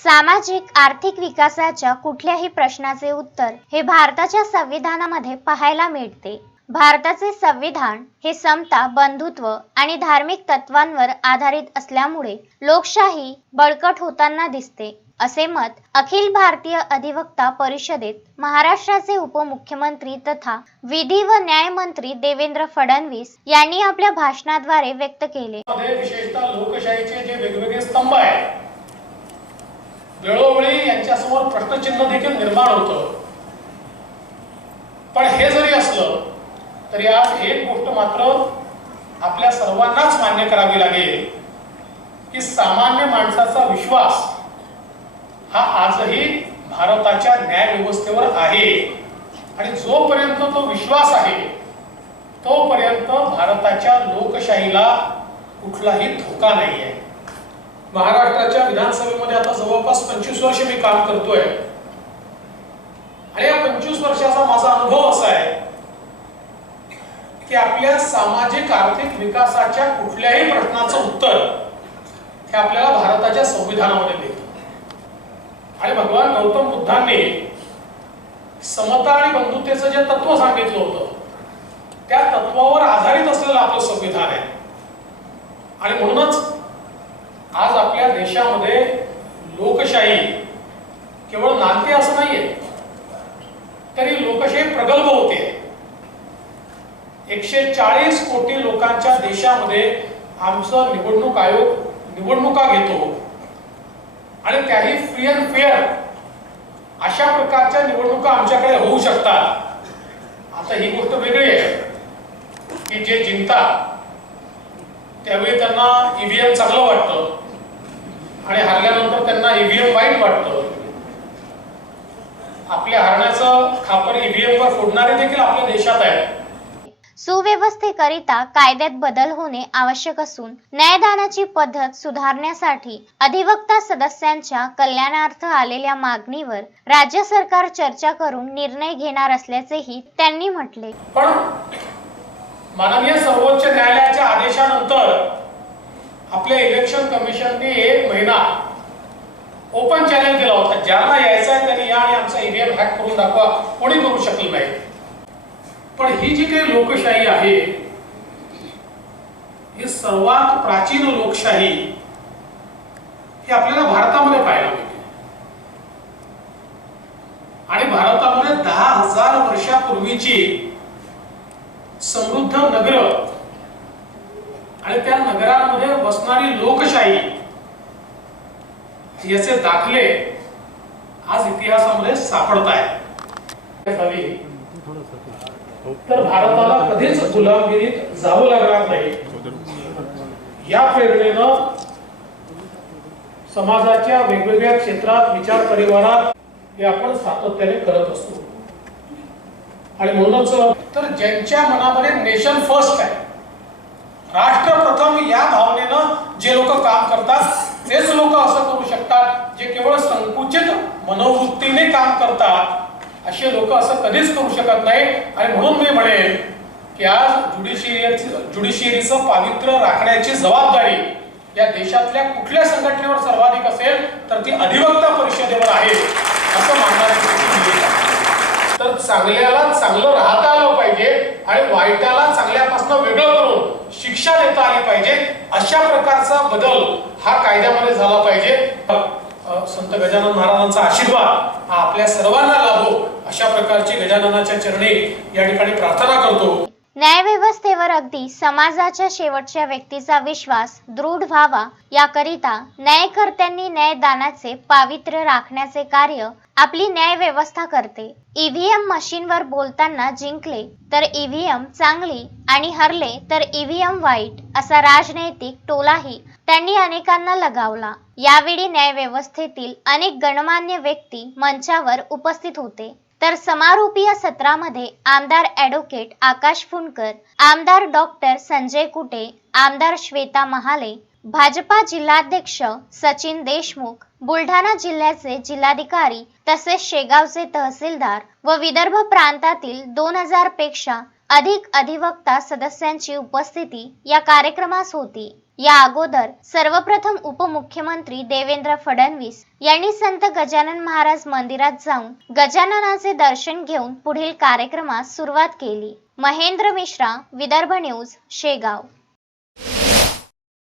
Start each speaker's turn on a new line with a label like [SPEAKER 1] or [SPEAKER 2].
[SPEAKER 1] सामाजिक आर्थिक विकासाच्या कुठल्याही प्रश्नाचे उत्तर हे भारताच्या संविधानामध्ये पाहायला मिळते. भारताचे संविधान हे समता बंधुत्व आणि धार्मिक तत्वांवर आधारित असल्यामुळे लोकशाही बळकट होताना दिसते असे मत अखिल भारतीय अधिवक्ता परिषदेत महाराष्ट्राचे उपमुख्यमंत्री तथा विधी व न्याय मंत्री देवेंद्र फडणवीस यांनी आपल्या भाषणाद्वारे व्यक्त केले.
[SPEAKER 2] विशेषतः लोकशाहीचे जे वेगवेगळे स्तंभ आहेत वेळोवेळी यांच्यासमोर प्रश्नचिन्ह देखील निर्माण होतं. पण हे जरी असलं तरी आज एक गोष्ट मात्र आपल्या सर्वांनाच मान्य करावी लागेल की सामान्य माणसाचा विश्वास हा आजही भारताच्या न्याय व्यवस्थेवर आहे. आणि जोपर्यंत तो विश्वास आहे तोपर्यंत भारताच्या लोकशाहीला कुठलाही धोका नाही आहे महाराष्ट्राच्या विधानसभेमध्ये आता जवळपास पंचवीस वर्ष मी काम करतोय. आणि या पंचवीस वर्षाचा माझा अनुभव असा आहे की आपल्या सामाजिक आर्थिक विकासाच्या कुठल्याही प्रश्नाचं उत्तर हे आपल्याला भारताच्या संविधानामध्ये मिळतं आणि भगवान गौतम बुद्धांनी समता आणि बंधुतेचं जे तत्व सांगितलं होतं त्या तत्वावर आधारित असलेलं आपलं संविधान आहे. आणि म्हणूनच देशामध्ये लोकशाही केवळ नांदते असं नाहीये तरी लोकशाही प्रगल्भ होते. एकशे चाळीस कोटी लोकांच्या देशामध्ये आमचं निवडणूक आयोग निवडणुका घेतो. आणि त्याही फ्री अँड फेअर अशा प्रकारच्या निवडणुका आमच्याकडे होऊ शकतात. आता ही गोष्ट वेगळी आहे की जे जिंकतात त्यावेळी त्यांना ईव्हीएम चांगलं वाटतं. आणि हरल्यानंतर त्यांना ईव्हीएम वाईट वाटतं. आपल्या हरण्याचं खापर ईव्हीएम वर फोडणारे देखील आपल्या देशात आहेत.
[SPEAKER 1] सुव्यवस्थेकरिता कायद्यात बदल होणे आवश्यक असून न्यायदानाची पद्धत सुधारण्यासाठी अधिवक्ता सदस्यांच्या कल्याणार्थ आलेल्या मागणीवर राज्य सरकार चर्चा करून निर्णय घेणार असल्याचेही त्यांनी म्हटले.
[SPEAKER 2] पण माननीय सर्वोच्च न्यायालयाच्या आदेशानंतर कमिशनने एक महिना ओपन चॅलेंज दिला होता. ज्यांना यायचं आहे त्यांनी या आणि आमचा ईव्हीएम हॅक करून दाखवा. कोणी करू शकलं नाही. पण ही जी काही लोकशाही आहे ही सर्वात प्राचीन लोकशाही ही आपल्याला भारतामध्ये पाहायला मिळते. आणि भारतामध्ये दहा हजार वर्षापूर्वीची समृद्ध नगर आणि त्या नगरांमध्ये बसणारी लोकशाही याचे दाखले आज इतिहासामध्ये सापडत आहेत. तर भारताला कधीच गुलामगिरीत जावं लागणार नाही. या प्रेरणेनं समाजाच्या वेगवेगळ्या क्षेत्रात विचार परिवारात हे आपण सातत्याने करत असतो. आणि म्हणूनच तर ज्यांच्या मनामध्ये नेशन फर्स्ट आहे राष्ट्र मग या भावनेनं जे लोक काम करतात तेच लोक असं करू शकतात जे केवळ संकुचित मनोवृत्तीने काम करतात असे लोक असं कधीच करू शकत नाही. आणि म्हणून मी म्हणेन की आज ज्युडिशियरी ज्युडिशियरीचं पावित्र्य राखण्याची जबाबदारी या देशातल्या कुठल्या संघटनेवर सर्वाधिक असेल तर ती अधिवक्ता परिषदेवर आहे असं मानणारे तर चांगल्याला चांगलं राहता आलं पाहिजे आणि वाईटाला चांगल्यापासून वेगळं शिक्षा देता आली पाहिजे अशा प्रकारचा बदल हा कायद्यामध्ये झाला पाहिजे. संत गजानन महाराजांचा आशीर्वाद हा आपल्या सर्वांना लाभो अशा प्रकारची गजाननाच्या चरणी या ठिकाणी प्रार्थना करतो.
[SPEAKER 1] न्यायव्यवस्थेवर अगदी समाजाच्या शेवटच्या व्यक्तीचा विश्वास दृढ व्हावा याकरिता न्यायकर्त्यांनी न्यायदानाचे पावित्र्य राखण्याचे कार्य आपली न्यायव्यवस्था करते. ईव्हीएम मशीनवर बोलताना जिंकले तर ईव्हीएम चांगली आणि हरले तर ईव्हीएम वाईट असा राजनैतिक टोलाही त्यांनी अनेकांना लगावला. यावेळी न्यायव्यवस्थेतील अनेक गणमान्य व्यक्ती मंचावर उपस्थित होते. तर समारोपीय सत्रामध्ये आमदार ॲडव्होकेट आकाश फुंडकर आमदार डॉक्टर संजय कुटे आमदार श्वेता महाले भाजपा जिल्हाध्यक्ष सचिन देशमुख बुलढाणा जिल्ह्याचे जिल्हाधिकारी तसेच शेगावचे तहसीलदार व विदर्भ प्रांतातील दोन हजारपेक्षा अधिक अधिवक्ता सदस्यांची उपस्थिती या कार्यक्रमास होती. या अगोदर सर्वप्रथम उपमुख्यमंत्री देवेंद्र फडणवीस यांनी संत गजानन महाराज मंदिरात जाऊन गजाननाचे दर्शन घेऊन पुढील कार्यक्रमास सुरुवात केली. महेंद्र मिश्रा विदर्भ न्यूज शेगाव.